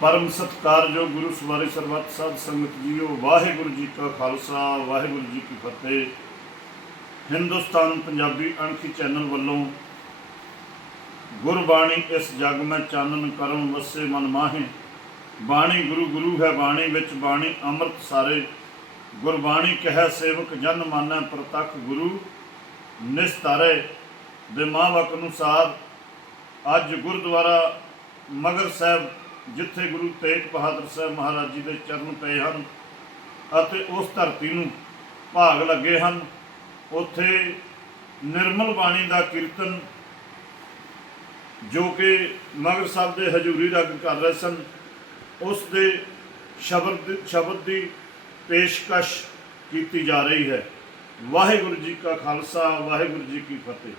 ਪਰਮ ਸਤਿਕਾਰਯੋਗ ਗੁਰੂ ਸਵਾਰੀ ਸਰਬੱਤ ਸਾਧ ਸੰਗਤ ਜੀਓ, ਵਾਹਿਗੁਰੂ ਜੀ ਕਾ ਖਾਲਸਾ, ਵਾਹਿਗੁਰੂ ਜੀ ਕੀ ਫਤਿਹ। ਹਿੰਦੁਸਤਾਨ ਪੰਜਾਬੀ ਅਣਖੀ ਚੈਨਲ ਵੱਲੋਂ ਗੁਰਬਾਣੀ ਇਸ ਜਗ ਮੈਂ ਚਾਨਣ ਕਰਮ ਵਸੇ ਮਨ ਮਾਹੇ। ਬਾਣੀ ਗੁਰੂ ਗੁਰੂ ਹੈ ਬਾਣੀ ਵਿੱਚ, ਬਾਣੀ ਅੰਮ੍ਰਿਤ ਸਾਰੇ। ਗੁਰਬਾਣੀ ਕਹੈ, ਸੇਵਕ ਜਨ ਮਾਨੈ ਪ੍ਰਤੱਖ ਗੁਰੂ, ਨਿਸਤਾਰੇ ਦੇ ਮਾਵਕ ਅਨੁਸਾਰ। ਅੱਜ ਗੁਰਦੁਆਰਾ ਮਗਰ ਸਾਹਿਬ ਜਿੱਥੇ ਗੁਰੂ ਤੇਗ ਬਹਾਦਰ ਸਾਹਿਬ ਮਹਾਰਾਜ ਜੀ ਦੇ ਚਰਨ ਪਏ ਹਨ ਅਤੇ ਉਸ ਧਰਤੀ ਨੂੰ ਭਾਗ ਲੱਗੇ ਹਨ, ਉੱਥੇ ਨਿਰਮਲ ਬਾਣੀ ਦਾ ਕੀਰਤਨ ਜੋ ਕਿ ਮਗਰ ਸਾਹਿਬ ਦੇ ਹਜ਼ੂਰੀ ਰੱਗ ਕਰ ਰਹੇ ਸਨ, ਉਸ ਦੇ ਸ਼ਬਦ ਸ਼ਬਦ ਦੀ ਪੇਸ਼ਕਸ਼ ਕੀਤੀ ਜਾ ਰਹੀ ਹੈ। ਵਾਹਿਗੁਰੂ ਜੀ ਕਾ ਖਾਲਸਾ, ਵਾਹਿਗੁਰੂ ਜੀ ਕੀ ਫਤਿਹ।